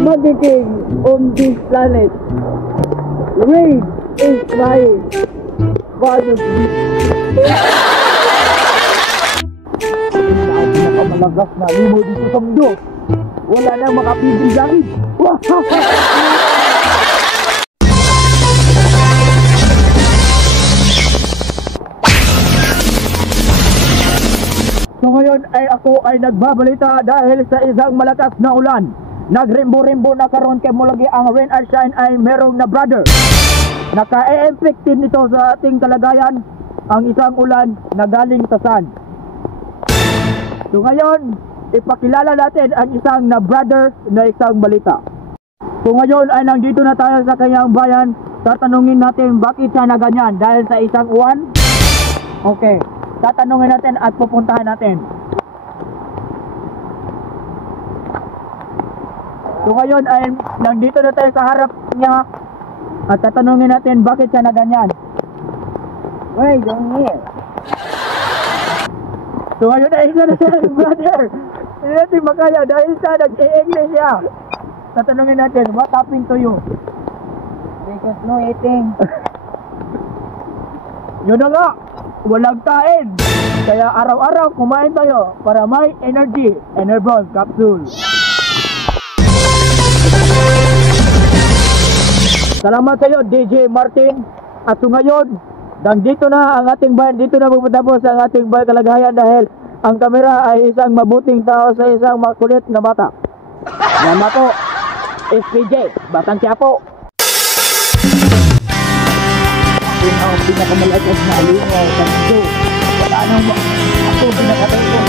Mother King on this planet. Rain is my father's gift. Ang pinakamalagas na limo dito sa mundo. Wala nang makapigil dyan. So ngayon ay ako ay nagbabalita dahil sa isang malakas na ulan. Nagrimbo-rimbo na karon kay mo lagi ang rain or shine ay merong na brother. Naka-e-infected nito sa ating kalagayan ang isang ulan na galing sa sun. So ngayon, ipakilala natin ang isang na brother na isang balita. So ngayon ay nandito na tayo sa kanyang bayan. Tatanungin natin bakit siya na ganyan dahil sa isang uwan. Okay, tatanungin natin at pupuntahan natin. So ngayon ay nandito na tayo sa harap niya at tatanungin natin bakit siya na ganyan. Why don't here? So ngayon ay isa na siya, brother. Hindi natin makaya dahil sa nag-e-English siya. Tatanungin natin, what happened to you? Because no eating. Yun na nga, walang kain. Kaya araw-araw kumain tayo para may energy. Enerbron capsule. Salamat sa iyo, DJ Martin. At so ngayon, nandito na ang ating bayan. Dito na magpatapos ang ating bayan kalagayan dahil ang kamera ay isang mabuting tao sa isang makulit na bata. Nama po, SPJ, Batang Quiapo. Akin ang pinakamalakas na lingaw sa mundo. Wala nang ako pinakatay ko.